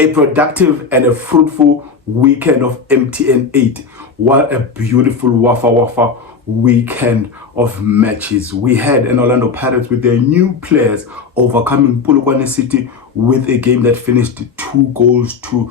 A productive and a fruitful weekend of MTN 8. What a beautiful wafa weekend of matches. We had an Orlando Pirates with their new players overcoming Polokwane City with a game that finished 2-0.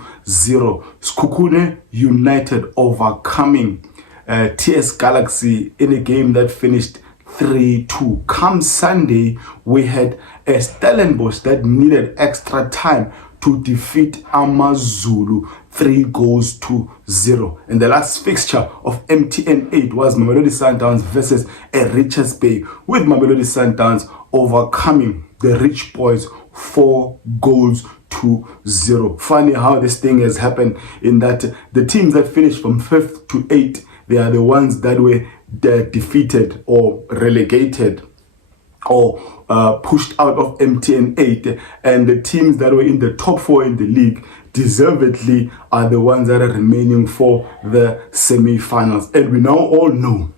Sekhukhune United overcoming TS Galaxy in a game that finished 3-2. Come Sunday, we had a Stellenbosch that needed extra time to defeat AmaZulu 3-0. And the last fixture of MTN 8 was Mamelodi Sundowns versus Richards Bay, with Mamelodi Sundowns overcoming the Rich Boys 4-0. Funny how this thing has happened, in that the teams that finished from 5th to 8th, they are the ones that were defeated or relegated or pushed out of MTN 8, and the teams that were in the top 4 in the league deservedly are the ones that are remaining for the semi-finals. And we now all know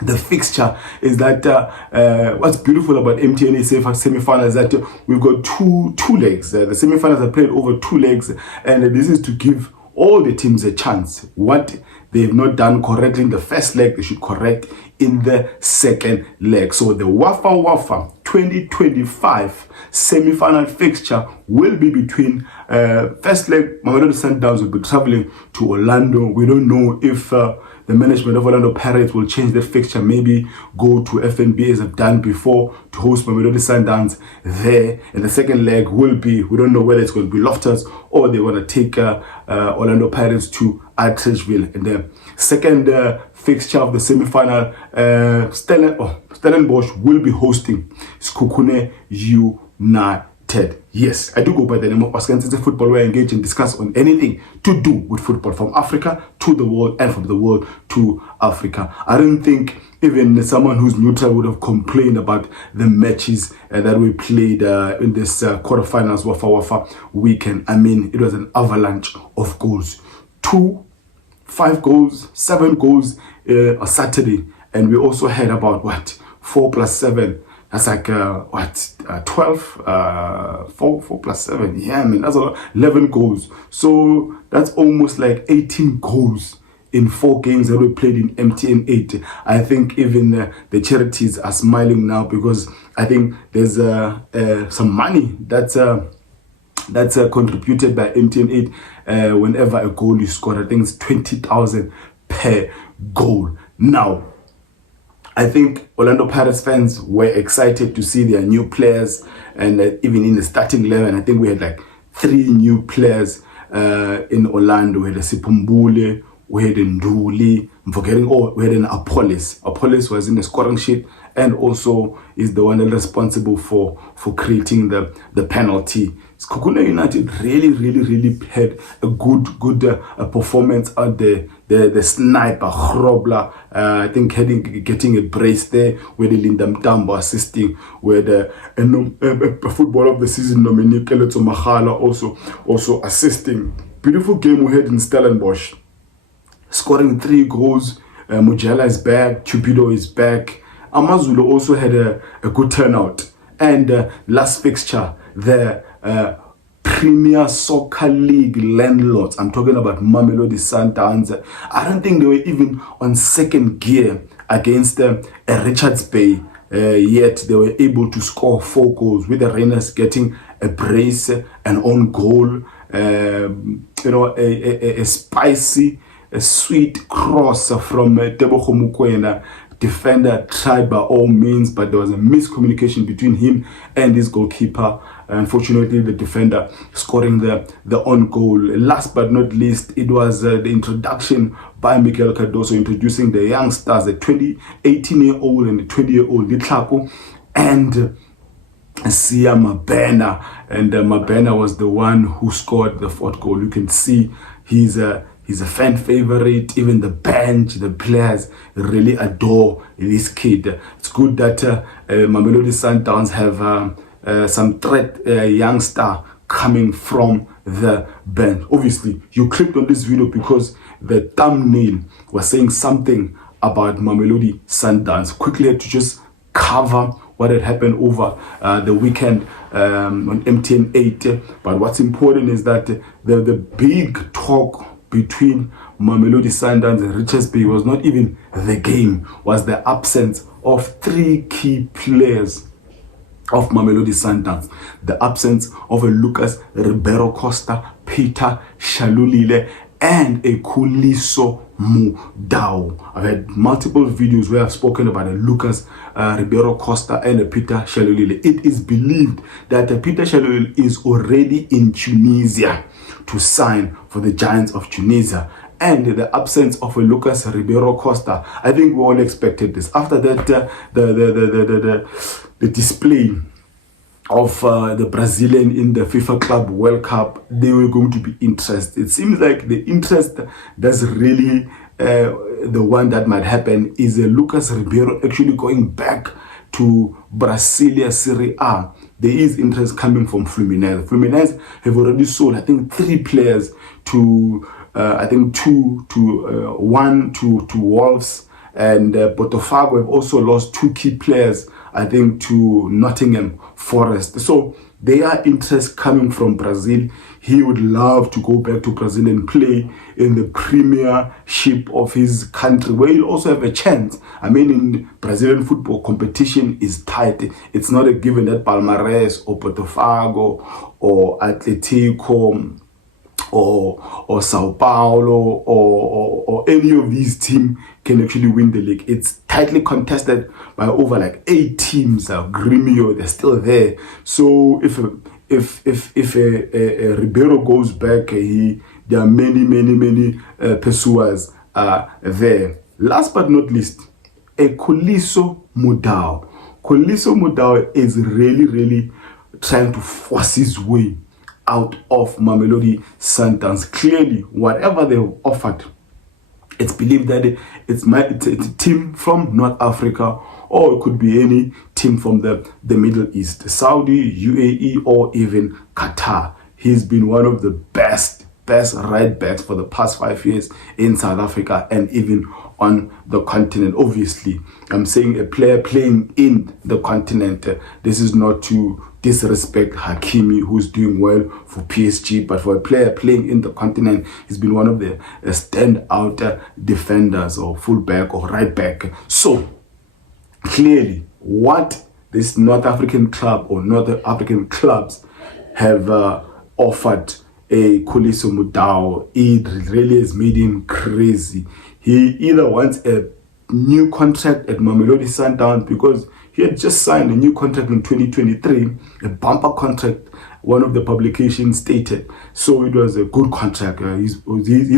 the fixture is that what's beautiful about MTN 8 semi-finals is that we've got two legs. The semi-finals are played over 2 legs, and this is to give all the teams a chance. What they've not done correctly in the first leg, they should correct in the second leg. So the Wafa 2025 semi-final fixture will be between first leg, Mamelodi Sundowns will be traveling to Orlando. We don't know if the management of Orlando Pirates will change the fixture, maybe go to FNB as I've done before to host Mamelodi Sundowns there. And the second leg will be, we don't know whether it's going to be Loftus or they want to take Orlando Pirates to Atteridgeville. And the second fixture of the semi-final, Stellenbosch will be hosting Sekhukhune United. Yes, I do go by the name of Oscar Ntsinze Football, where I engage and discuss on anything to do with football, from Africa to the world and from the world to Africa. I don't think even someone who's neutral would have complained about the matches that we played in this quarterfinals Wafa weekend. I mean, it was an avalanche of goals. 2, 5 goals, 7 goals on Saturday, and we also had about 4 plus 7. That's like 12, 4 plus 7. Yeah, I mean, that's a lot. 11 goals. So that's almost like 18 goals in 4 games that we played in MTN 8. I think even the charities are smiling now, because I think there's some money that's contributed by MTN 8 whenever a goal is scored. I think it's 20,000 per goal. Now, I think Orlando Pirates fans were excited to see their new players, and even in the starting 11, I think we had like 3 new players in Orlando. We had a Sipumbule, we had a Nduli, we had an Apollos. Apollos was in the scoring sheet, and also is the one that's responsible for creating the penalty. Sekhukhune United really had a good performance out there. The sniper Grobler, I think getting a brace there, where the Linda Mtambo assisting, where the football of the season nominee Khuliso Mudau also assisting. Beautiful game we had in Stellenbosch, scoring 3 goals. Mujela is back, Cupido is back. AmaZulu also had a good turnout. And last fixture, the Premier Soccer League landlords, I'm talking about Mamelodi Sundowns, I don't think they were even on second gear against Richards Bay, yet they were able to score 4 goals, with the Rayners getting a brace, an own goal, a spicy, a sweet cross from Thapelo Morena. Defender tried by all means, but there was a miscommunication between him and his goalkeeper. Unfortunately, the defender scoring the own goal. Last but not least, it was the introduction by Miguel Cardoso, introducing the youngsters, the 18-year-old and the 20-year-old Litlaku, and Siyabonga Mabena. And Mabena was the one who scored the 4th goal. You can see he's a fan favorite. Even the bench, the players really adore this kid. It's good that Mamelodi Sundowns have some threat youngster coming from the bench. Obviously, you clicked on this video because the thumbnail was saying something about Mamelodi Sundowns. Quickly had to just cover what had happened over the weekend on MTN 8. But what's important is that the big talk between Mamelodi Sundowns and Richards Bay was not even the game, was the absence of 3 key players of Mamelodi Sundowns. The absence of a Lucas Ribeiro Costa, Peter Shalulile, and a Khuliso Mudau. I've had multiple videos where I've spoken about a Lucas Ribeiro Costa and a Peter Shalulile. It is believed that Peter Shalulile is already in Tunisia to sign for the Giants of Tunisia. And the absence of a Lucas Ribeiro Costa, I think we all expected this. After that, the display of the Brazilian in the FIFA Club World Cup, they were going to be interested. It seems like the interest that's really the one that might happen is Lucas Ribeiro actually going back to Brasilia Serie A. There is interest coming from Fluminense. Fluminense have already sold, I think, 3 players to I think 2 to 1 to Wolves, and Botafogo have also lost 2 key players, I think, to Nottingham Forest. So there are interests coming from Brazil. He would love to go back to Brazil and play in the premiership of his country, where he'll also have a chance. I mean, in Brazilian football, competition is tight. It's not a given that Palmeiras or Botafogo or Atletico or Sao Paulo or any of these teams can actually win the league. It's tightly contested by over like 8 teams. Grêmio, they're still there. So if a Ribeiro goes back, there are many pursuers there. Last but not least, a Khuliso Mudau. Khuliso Mudau is really trying to force his way out of Mamelodi Sundowns. Clearly, whatever they've offered, it's believed that it's a team from North Africa, or it could be any team from the Middle East, Saudi, UAE, or even Qatar. He's been one of the best right backs for the past 5 years in South Africa and even on the continent. Obviously, I'm saying a player playing in the continent. This is not to disrespect Hakimi, who's doing well for PSG, but for a player playing in the continent, he's been one of the standout defenders or fullback or right back. So clearly, what this North African club or North African clubs have offered a Khuliso Mudau, it really has made him crazy. He either wants a new contract at Mamelodi Sundowns, because he had just signed a new contract in 2023, a bumper contract, one of the publications stated. So it was a good contract. He's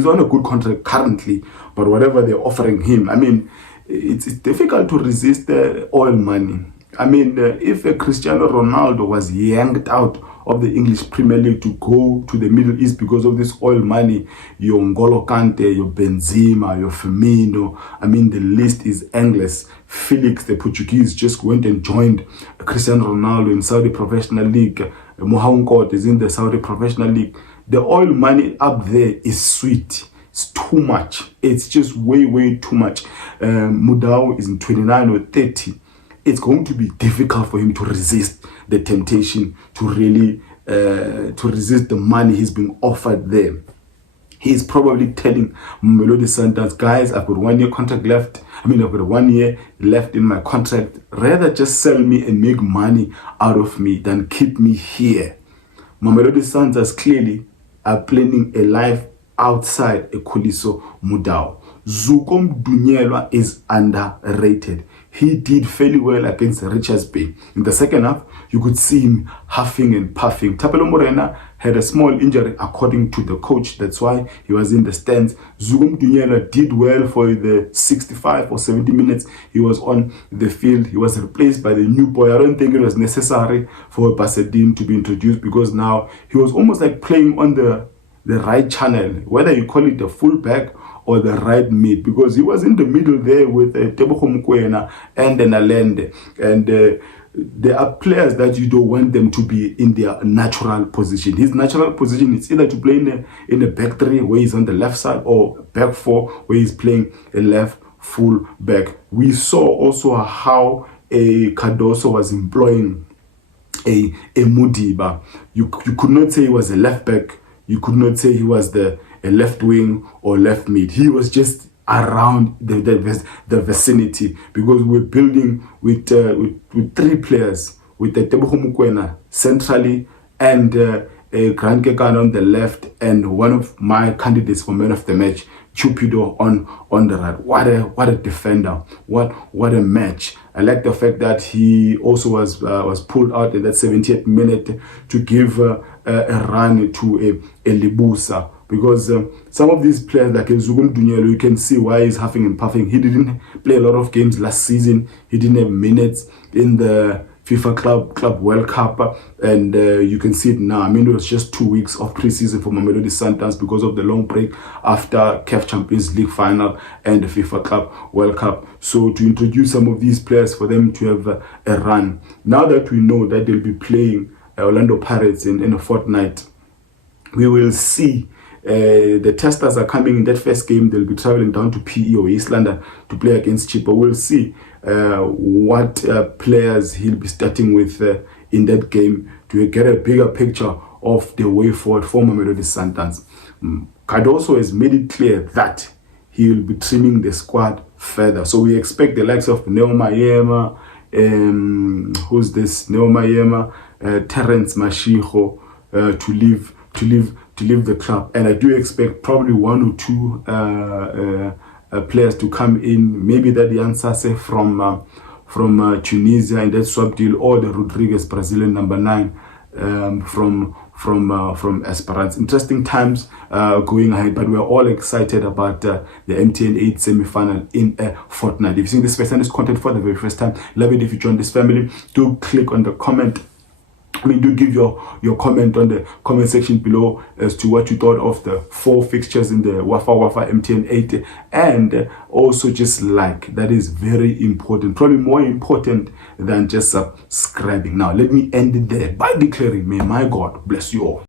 on a good contract currently, but whatever they're offering him, I mean, it's difficult to resist the oil money. I mean, if Cristiano Ronaldo was yanked out of the English Premier League to go to the Middle East because of this oil money, your N'Golo Kante, your Benzema, your Firmino, I mean, the list is endless. Felix, the Portuguese, just went and joined Cristiano Ronaldo in Saudi Professional League. Mohamed is in the Saudi Professional League. The oil money up there is sweet. It's too much. It's just way too much. Mudau is in 29 or 30. It's going to be difficult for him to resist the temptation to really to resist the money he's being offered there. He's probably telling Mamelodi Sundowns, guys, I've got 1 year contract left. I've got 1 year left in my contract. Rather just sell me and make money out of me than keep me here. Mamelodi Sundowns clearly are planning a life outside a Khuliso Mudau. Zuko Mdunyelwa is underrated. He did fairly well against Richards Bay. In the second half, you could see him huffing and puffing. Thapelo Morena had a small injury according to the coach. That's why he was in the stands. Zuko Mdunyelwa did well for the 65 or 70 minutes he was on the field. He was replaced by the new boy. I don't think it was necessary for Basedin to be introduced, because now he was almost like playing on the right channel, whether you call it the fullback or the right mid, because he was in the middle there with Tebogo Mokoena and Nalende. And there are players that you don't want them to be in their natural position. His natural position is either to play in a back 3 where he's on the left side, or back 4 where he's playing a left full back. We saw also how Cardoso was employing a Mudiba. You could not say he was a left back. You could not say he was a left wing or left mid. He was just around the vicinity, because we're building with 3 players, with the Thapelo Morena centrally, and Iqraam Rayners on the left, and one of my candidates for man of the match, Cupido on the right. What a defender! What a match! I like the fact that he also was pulled out in that 70th minute to give a run to a Libusa, because some of these players like Zugum Dunyelo, you can see why he's huffing and puffing. He didn't play a lot of games last season. He didn't have minutes in the FIFA Club World Cup, and you can see it now. I mean, it was just 2 weeks of preseason for Mamelodi Sundowns because of the long break after CAF Champions League final and the FIFA Club World Cup. So to introduce some of these players for them to have a run, now that we know that they'll be playing Orlando Pirates in a fortnight, we will see. The testers are coming in that first game. They'll be traveling down to PE or East London to play against Chippa. We'll see what players he'll be starting with in that game to get a bigger picture of the way forward for Mamelodi Sundowns. Cardoso has made it clear that he will be trimming the squad further. So we expect the likes of Neo Mayema, who's this? Neo Mayema, Terence Mashiho to leave the club, and I do expect probably 1 or 2 players to come in. Maybe that Yansase from Tunisia in that swap deal, or the Rodriguez, Brazilian number 9 from Esperance. Interesting times going ahead, but we're all excited about the MTN 8 semi-final in a fortnight. If you've seen this first time, this content for the very first time, love it if you join this family. Do click on the comment. Do give your comment on the comment section below as to what you thought of the 4 fixtures in the Wafa MTN 8, and also just like, that is very important, probably more important than just subscribing. Now let me end it there by declaring, may my God bless you all.